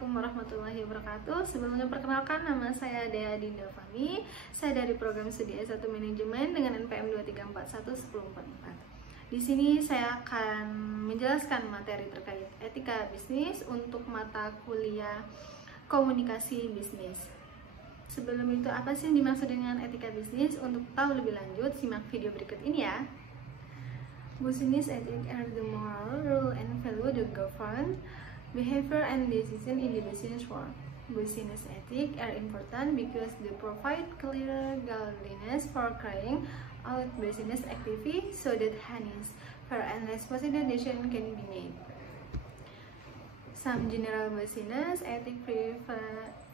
Assalamualaikum warahmatullahi wabarakatuh. Sebelumnya perkenalkan, nama saya Dea Dinda Fani. Saya dari program studi S1 Manajemen dengan NPM 2341144. Di sini saya akan menjelaskan materi terkait etika bisnis untuk mata kuliah komunikasi bisnis. Sebelum itu, apa sih yang dimaksud dengan etika bisnis? Untuk tahu lebih lanjut, simak video berikut ini ya. Business ethics are the moral rule and value that govern behavior and decision in the business world. Business ethics are important because they provide clear guidelines for carrying out business activity so that honest, fair and responsible decisions can be made. Some general business ethics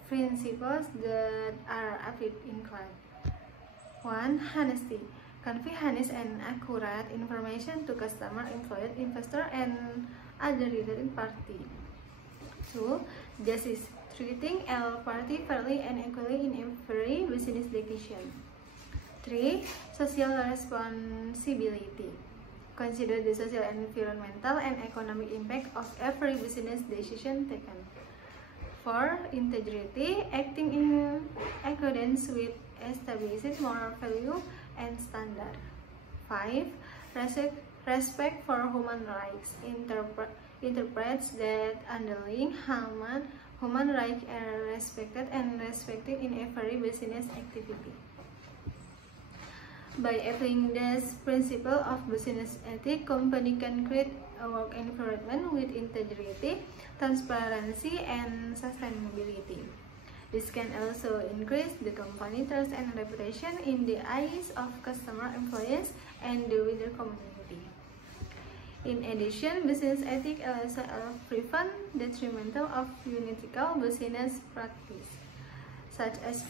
principles that are applied include 1. Honesty. Convey honest and accurate information to customer, employer, investor, and other related party. 2. Justice. Treating all party fairly and equally in every business decision. 3. Social responsibility. Consider the social, environmental, and economic impact of every business decision taken. 4. Integrity. Acting in accordance with established moral value and standard. 5. Respect for human rights. Interprets that underlying human rights are respected in every business activity. By applying this principle of business ethics, company can create a work environment with integrity, transparency, and sustainability. This can also increase the company trust and reputation in the eyes of customer, employees, and the wider community. In addition, business ethics also prevent detrimental of unethical business practice, such as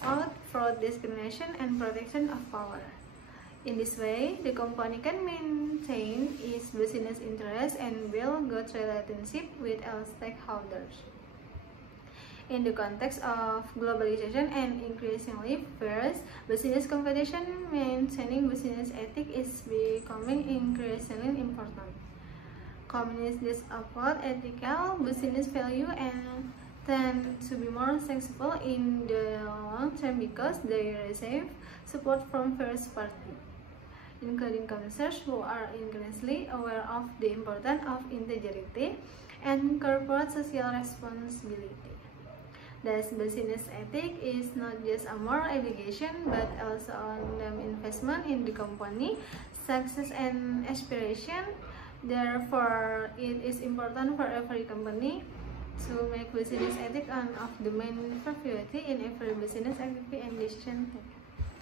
fraud, discrimination, and protection of power. In this way, the company can maintain its business interests and build good relationship with all stakeholders. In the context of globalization and increasingly fierce business competition, maintaining business ethics is becoming increasingly important. Companies that uphold ethical business value and tend to be more successful in the long term because they receive support from first party, including consumers who are increasingly aware of the importance of integrity and corporate social responsibility. Thus, business ethics is not just a moral obligation but also an investment in the company success and aspiration. Therefore, it is important for every company to make business ethics one of the main priority in every business activity and decision.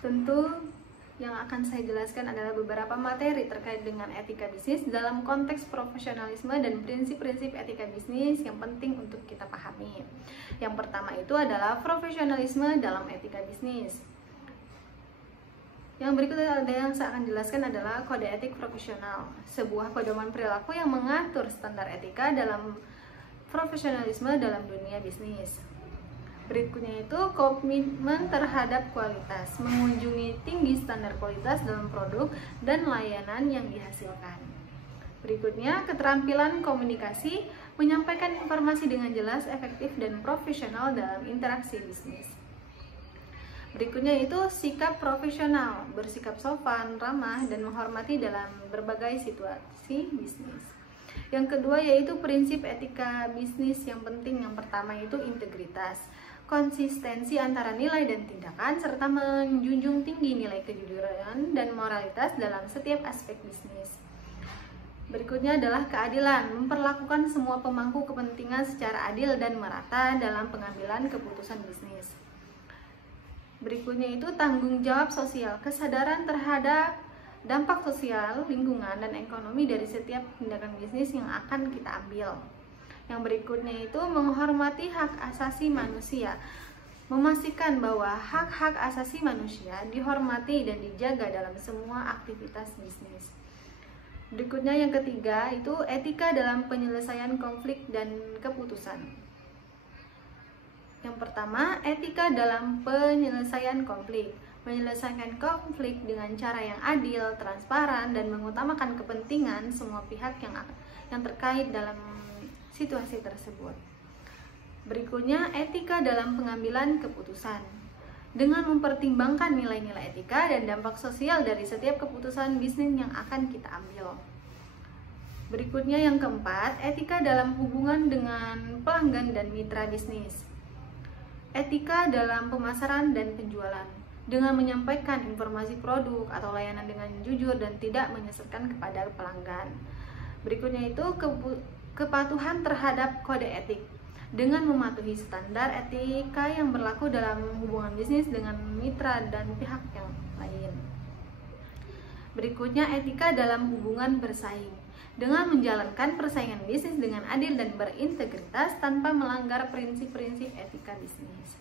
Tentu yang akan saya jelaskan adalah beberapa materi terkait dengan etika bisnis dalam konteks profesionalisme dan prinsip-prinsip etika bisnis yang penting untuk kita pahami. Yang pertama itu adalah profesionalisme dalam etika bisnis. Yang berikut yang saya akan jelaskan adalah kode etik profesional, sebuah pedoman perilaku yang mengatur standar etika dalam profesionalisme dalam dunia bisnis. Berikutnya itu komitmen terhadap kualitas, mengunjungi tinggi standar kualitas dalam produk dan layanan yang dihasilkan. Berikutnya keterampilan komunikasi, menyampaikan informasi dengan jelas, efektif, dan profesional dalam interaksi bisnis. Berikutnya itu sikap profesional, bersikap sopan, ramah, dan menghormati dalam berbagai situasi bisnis. Yang kedua yaitu prinsip etika bisnis yang penting. Yang pertama itu integritas, konsistensi antara nilai dan tindakan, serta menjunjung tinggi nilai kejujuran dan moralitas dalam setiap aspek bisnis. Berikutnya adalah keadilan, memperlakukan semua pemangku kepentingan secara adil dan merata dalam pengambilan keputusan bisnis. Berikutnya itu tanggung jawab sosial, kesadaran terhadap dampak sosial, lingkungan, dan ekonomi dari setiap tindakan bisnis yang akan kita ambil. Yang berikutnya itu menghormati hak asasi manusia, memastikan bahwa hak-hak asasi manusia dihormati dan dijaga dalam semua aktivitas bisnis. Berikutnya yang ketiga itu etika dalam penyelesaian konflik dan keputusan. Yang pertama, etika dalam penyelesaian konflik. Menyelesaikan konflik dengan cara yang adil, transparan, dan mengutamakan kepentingan semua pihak yang terkait dalam situasi tersebut. Berikutnya, etika dalam pengambilan keputusan. Dengan mempertimbangkan nilai-nilai etika dan dampak sosial dari setiap keputusan bisnis yang akan kita ambil. Berikutnya yang keempat, etika dalam hubungan dengan pelanggan dan mitra bisnis. Etika dalam pemasaran dan penjualan. Dengan menyampaikan informasi produk atau layanan dengan jujur dan tidak menyesatkan kepada pelanggan. Berikutnya itu kepatuhan terhadap kode etik. Dengan mematuhi standar etika yang berlaku dalam hubungan bisnis dengan mitra dan pihak yang lain. Berikutnya, etika dalam hubungan bersaing. Dengan menjalankan persaingan bisnis dengan adil dan berintegritas tanpa melanggar prinsip-prinsip etika bisnis.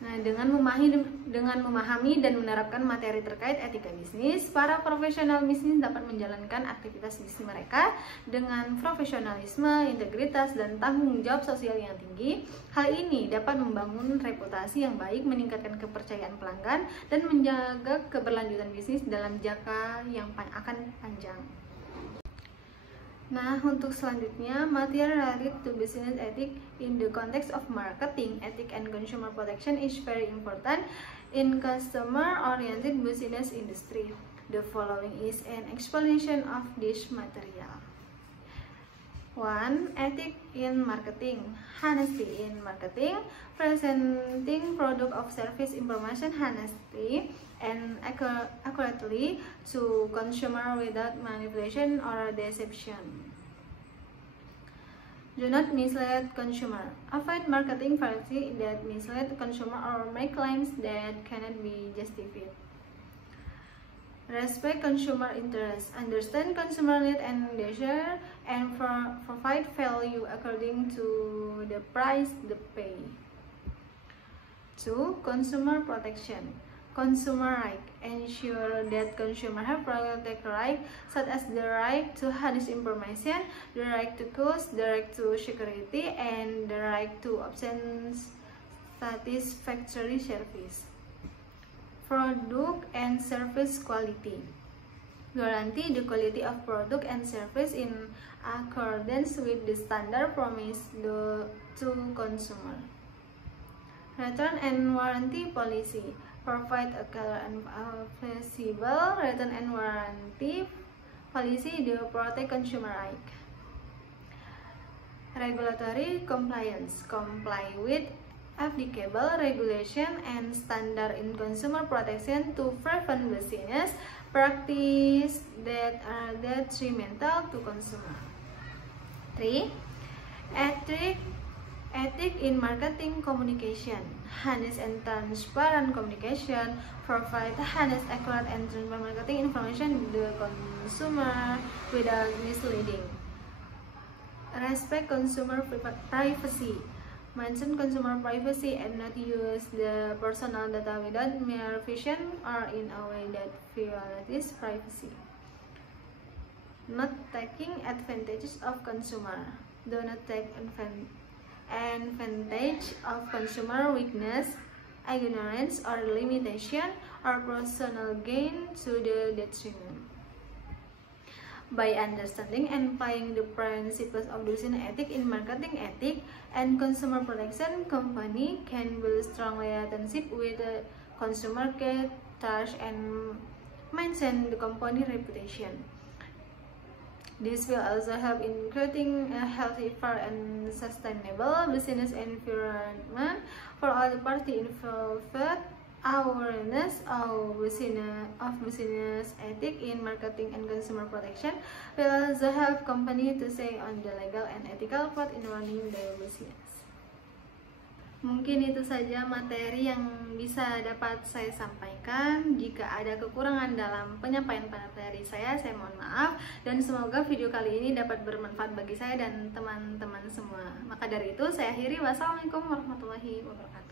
Nah, dengan memahami dan menerapkan materi terkait etika bisnis, para profesional bisnis dapat menjalankan aktivitas bisnis mereka dengan profesionalisme, integritas, dan tanggung jawab sosial yang tinggi. Hal ini dapat membangun reputasi yang baik, meningkatkan kepercayaan pelanggan, dan menjaga keberlanjutan bisnis dalam jangka yang akan panjang. Nah, untuk selanjutnya, materi related to business ethics in the context of marketing, ethics and consumer protection is very important in customer-oriented business industry. The following is an explanation of this material. 1. Ethics in marketing. Honesty in marketing. Presenting product or service information honestly and accurately to consumer without manipulation or deception. Do not mislead consumer. Avoid marketing practices that mislead consumer or make claims that cannot be justified. Respect consumer interests. Understand consumer needs and desire and provide value according to the price they pay. 2. Consumer protection. Consumer right. Ensure that consumers have protected rights such as the right to honest information, the right to cost, the right to security, and the right to obtain satisfactory service. Product and service quality. Guarantee the quality of product and service in accordance with the standard promised to consumer. Return and warranty policy. Provide a clear and flexible return and warranty policy to protect consumer rights. Regulatory compliance. Comply with applicable regulation and standard in consumer protection to prevent business practices that are detrimental to consumer. 3. Ethics in marketing communication. Honest and transparent communication. Provide honest, accurate, and transparent marketing information to the consumer without misleading. Respect consumer privacy. Mention consumer privacy and not use the personal data without mere vision or in a way that violates privacy. Not taking advantage of consumer. Do not take advantage of consumer weakness, ignorance, or limitation, or personal gain to the detriment. By understanding and applying the principles of business ethics in marketing ethics and consumer protection, company can build strong relationship with the consumer, get trust, and maintain the company reputation. This will also help in creating a healthy, fair, and sustainable business environment for all parties involved. Awareness of business ethics in marketing and consumer protection will also help company to stay on the legal and ethical path in running their business. Mungkin itu saja materi yang bisa dapat saya sampaikan. Jika ada kekurangan dalam penyampaian materi saya mohon maaf. Dan semoga video kali ini dapat bermanfaat bagi saya dan teman-teman semua. Maka dari itu saya akhiri. Wassalamualaikum warahmatullahi wabarakatuh.